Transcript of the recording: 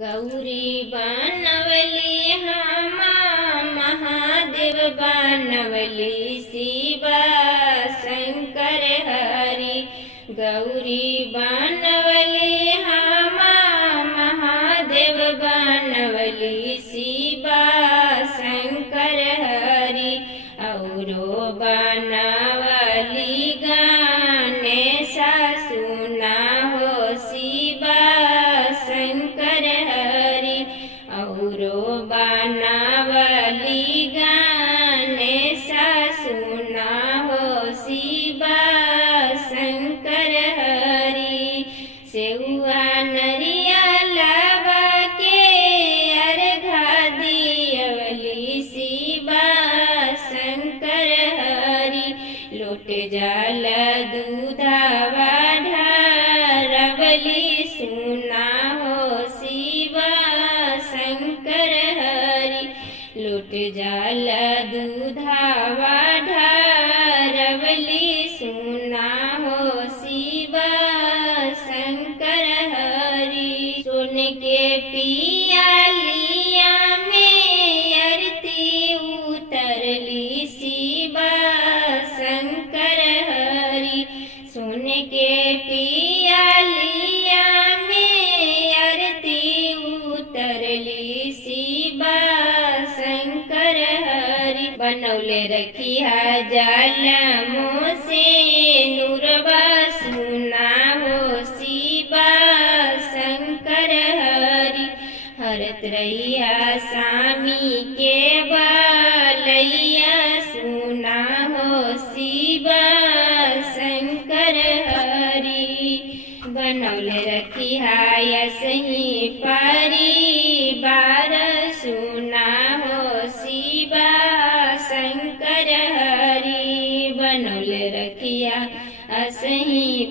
गौरी बनवली हमा महादेव बनवली शिवा शंकर हरि। गौरी बनवली हमा महादेव बनवली शिवा शंकर हरि। औरो बनवली गणेश सुना हो शिवा शंकर हरि। औरो बनवली गणेश सुना हो शिवा शंकर हरि। सेउआ नरियलवा के अर्घा दियवली शिवा शंकर हरि। लोट जल दूधवा ढारवली सुना हो शिवा शंकर हरि। लोट जल दूधवा ढारवली सुना हो शिवा शंकर हरि। सुन के पियालिया में आरती उतरली शिवा शंकर हरि। सुन के पियालिया में आरती उतरली शिवा शंकर हरि। बनौले रखिया जलमो से नूरवा सुना हो शिवा शंकर हरि। हरत रहिया स्वामी के बलैया सुना हो शिवा शंकर हरि। बनौले रखिया सही परिवार सुना हो शिवा शंकर हरि। बनौले रखिया सही